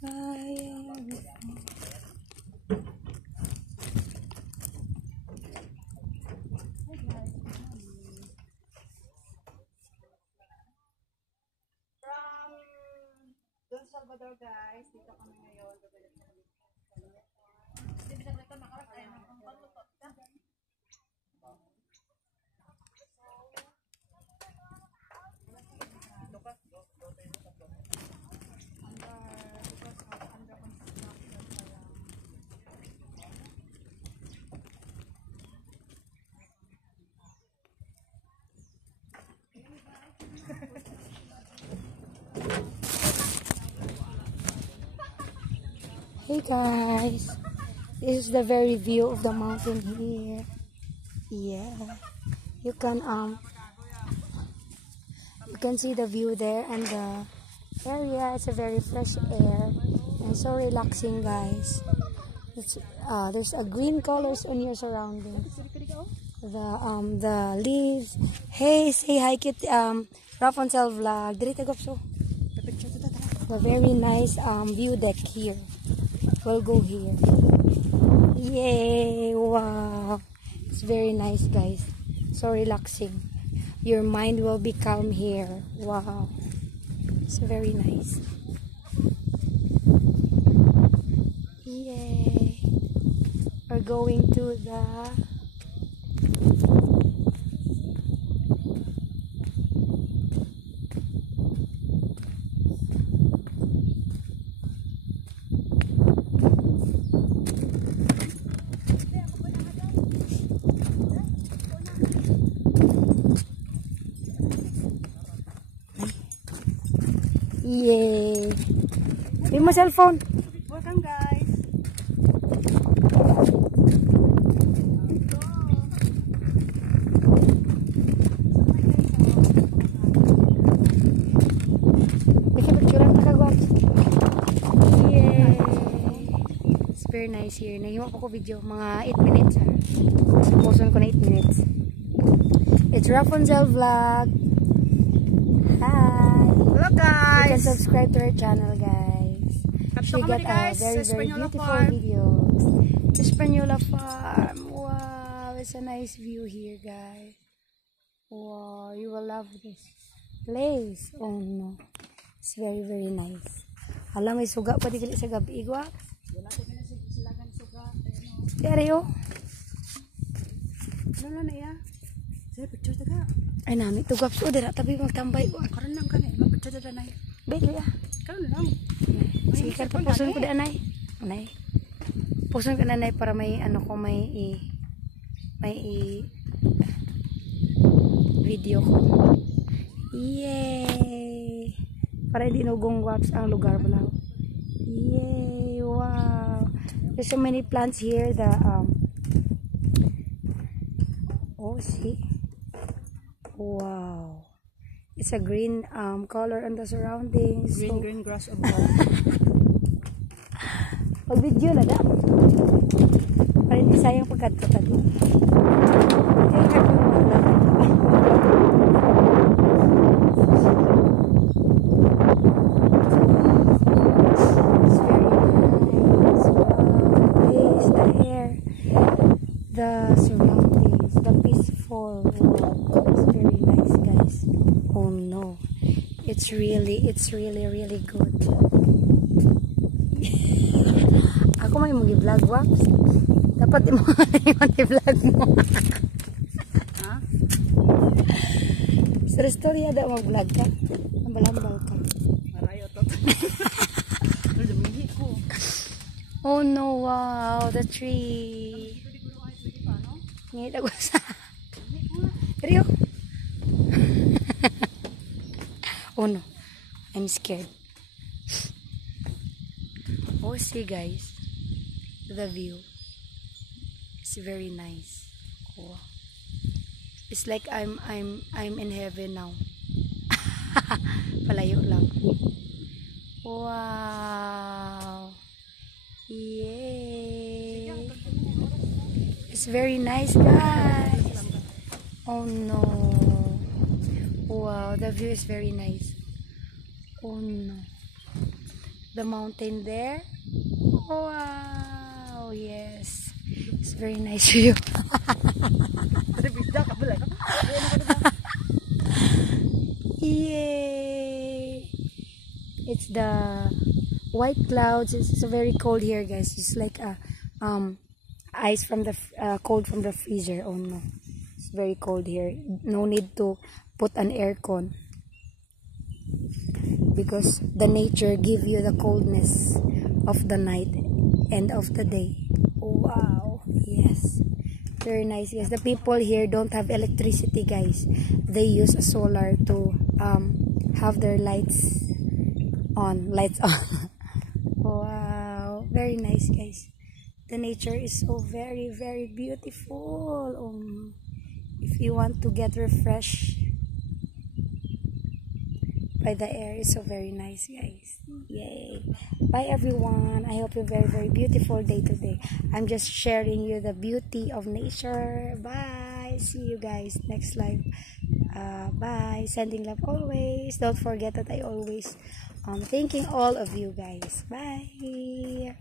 Don Salvador, guys. Dito kami ngayon. Hey guys, this is the very view of the mountain here. Yeah, you can see the view there and the area. It's a very fresh air and so relaxing, guys. It's there's a green colors on your surroundings. The leaves. Hey, say hi, Kit. Rapunzel vlog. Diri tagop so. The very nice view deck here. We'll go here. Yay! Wow! It's very nice, guys. So relaxing. Your mind will be calm here. Wow! It's very nice. Yay! We're going to the Yay! Yung mo cellphone. Welcome, guys. Yay! It's very nice here. Nahiwa ko video. Mga 8 minutes. Post ko na 8 minutes. It's Rapunzel vlog. Hi! Hello, guys. You can subscribe to her channel, guys. She got a very beautiful videos. Espanola Farm. Wow, it's a nice view here, guys. Wow, you will love this place. Oh no, it's very nice. Alam, may suga pa di sa gabi, igwa. Wala ko na silagan suga. Diaryo. Ano na ya? Say picture taga. Ay nami tugap so dira tabi magtambay ko. Karon lang kanay mag-picture ta nay. Bigli ah. Karon lang. Sige ka poson ko di anay. Anay. Poson ko na anay para may ano ko may video ko. Yay! Para hindi nugong-waps ang lugar pala. Yay! Wow! There's so many plants here. The oh, see? Wow! It's a green color on the surroundings. Green grass above. Pag-video na da. Para hindi sayang pagkatkat mo. The surroundings, the peaceful world. It's very nice, guys. Oh no, it's really good. Ako may mag-vlog, Waps. Dapat mo mag-vlog mo. Ha? Sa story ada mag-vlog ka. Nambal-hambal ka. Marayo to. Lumihi ko. Oh no, wow, the tree. Ngit ako sa. Rio. Oh no, I'm scared. Oh, see guys, the view. It's very nice. Oh. It's like I'm in heaven now. Palayo lang. Wow. Yay. It's very nice, guys. Oh no. Wow, the view is very nice. Oh no. the mountain there. Wow, yes. It's very nice view. Yay! It's the white clouds. It's very cold here, guys. It's like a ice from the cold from the freezer. Oh no, it's very cold here. No need to put an aircon because the nature give you the coldness of the night and of the day. Wow, yes, very nice, guys. The people here don't have electricity, guys. They use a solar to have their lights on. Wow, very nice, guys. The nature is so very, very beautiful. If you want to get refreshed by the air, it's so very nice, guys. Yay. Bye everyone. I hope you very, very beautiful day today. I'm just sharing you the beauty of nature. Bye. See you guys next live. Bye. Sending love always. Don't forget that I always thanking all of you guys. Bye.